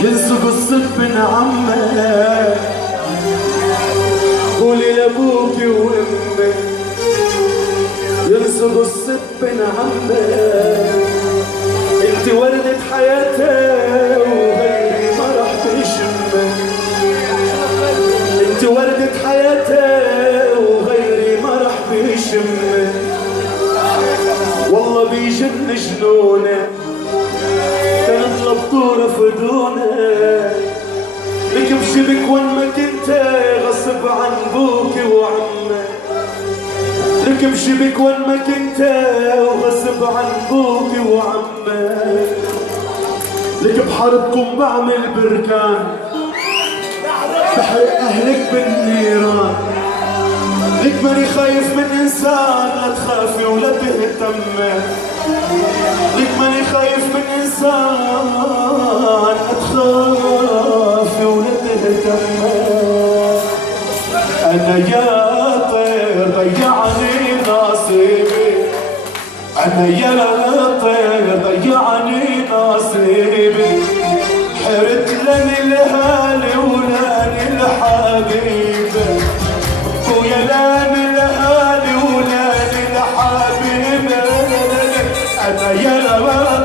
ينسوا قصة بن عمك، قولي لابوك وامك ينسوا قصة بن عمك. انت وردة حياتها وغيري ما راح تشمك، انت وردة حياتها وغيري ما راح بيشمك. والله بيجن جنونك كانت لبطورة فدونك، لك بشبك وين ما كنت غصب عن بوك وعمك، لك بشبك وين ما كنت وغصب عن بوك وعمك. لك بحربكم بعمل بركان بحرق اهلك بالنيران، لك ماني خايف من انسان لا تخافي ولا تهتمي، لك ماني خايف من انسان لا تخافي ولا تهتمي. انا يا طير ضيعني نصيبي، انا يا طير ضيعني نصيبي، حرت لني الهالي ولاني الحبيبه، ويا لاني الهالي ولاني الحبيبه. انا يا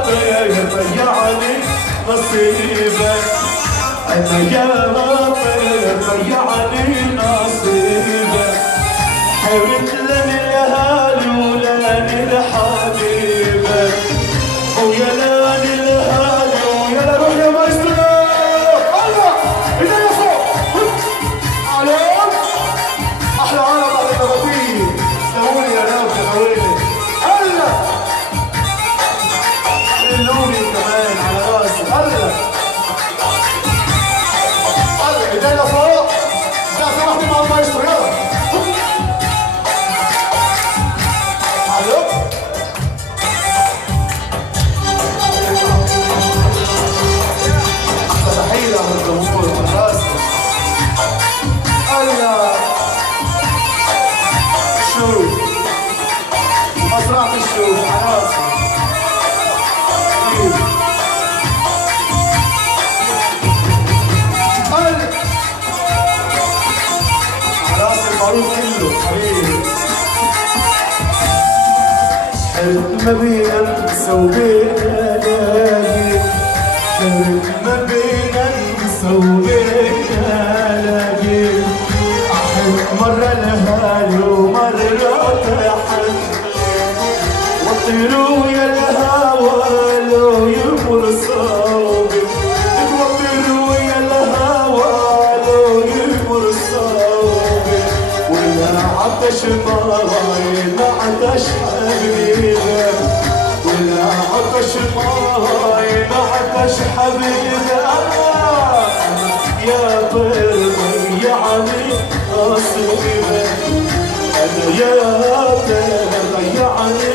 طير ضيعني نصيبك، انا يا طير ضيعني نصيبك، حرت لني الهالي ولاني الحبيبه، ويا لاني الهالي ويا روح يا مايسترو. الله ايدينا فوق عليهم احلى عرب على النباتين. سلموني يا ناس سلموني. الله سلموني كمان على راسي. الله الله ايدينا فوق. لا في واحدة مع المايسترو يلا. مزرعة الشوف على راسي. على راسي المعروف كله حبيبي. حلم ما بينا ننسى وبينا لاقي، حلم ما بينا ننسى وبينا لاقي، حلم مرة لهالي ومرة تحن، وطيروا يا الهوى لو يمر صوبي، وطيروا يا الهوى لو يمر صوبي، ولا عطش ماي ما عطش حبيبه، ولا عطش ماي ما عطش حبيبه. يا طير ضيعني نصيبه، انا يا طير ضيعني